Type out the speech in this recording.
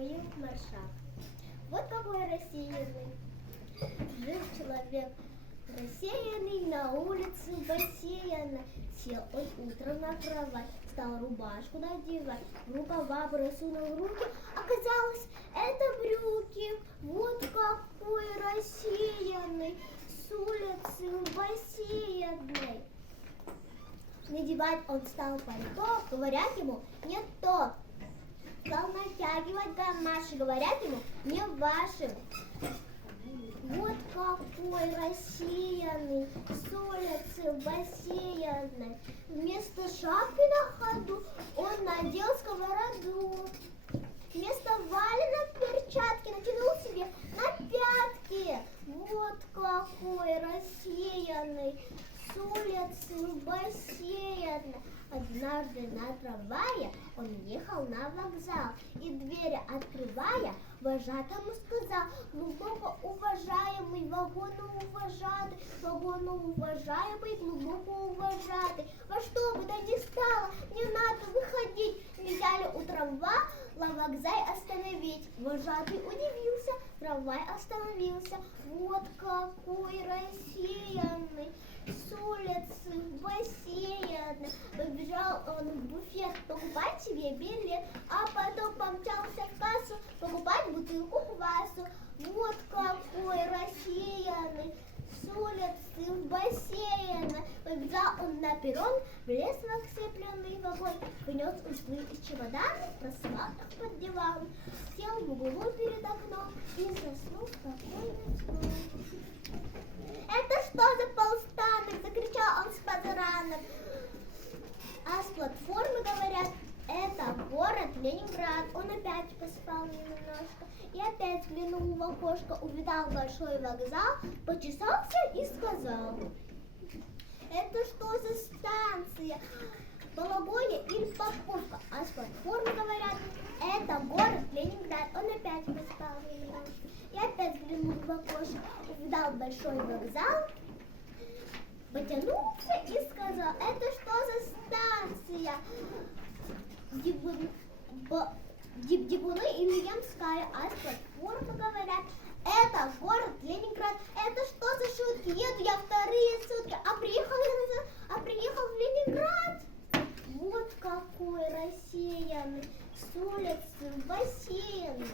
моих маршах. Вот какой рассеянный жил человек, рассеянный на улице бассейна. Сел он утром на кровать, стал рубашку надевать, в рукава просунул руки, оказалось, это брюки. Вот какой рассеянный с улицы бассейной. Надевать он стал пальто, говорят ему, не то. Стал натягивать гамаши, говорят ему, не вашим. Вот какой рассеянный с улицы бассейной. Вместо шапки на ходу он надел сковороду. Вместо валенок перчатки натянул себе на пятки. Вот какой рассеянный с улицы бассейной. Однажды на трамвае он ехал на вокзал и, двери открывая, вожатому сказал: глубоко уважаемый, вагоноуважатый, вагоноуважаемый, глубоко уважатый, во что бы то ни стало, не надо выходить, нельзя ли у трамвая вокзал остановить? Вожатый удивился, трамвай остановился. Вот какой рассеянный с улицы бассейной. Побежал он в буфет покупать себе билет, а потом помчался в кассу покупать бутылку квасу. Вот какой рассеянный с улицы бассейна. Побежал он на перрон, влез в оксепленный вагон, принес узлы и чемоданы, просовал их под диван, сел в углу перед окном и заснул спокойным сном. Это что за полстанок? Закричал он с позаранок. А с платформы говорят, это город Ленинград. Он опять поспал немножко и опять взглянул в окошко, увидал большой вокзал, почесался и сказал: это что за станция? Балагоя или Поповка? А с платформы говорят, это город Ленинград. Он опять поспал немножко и опять взглянул в окошко, увидал большой вокзал, потянулся и сказал: это что за станция? Дибуны или Ямская? А с платформы говорят, это город Ленинград. Это что за шутки? Еду я вторые сутки, а приехал в Ленинград. Вот какой рассеянный с улицы бассейна.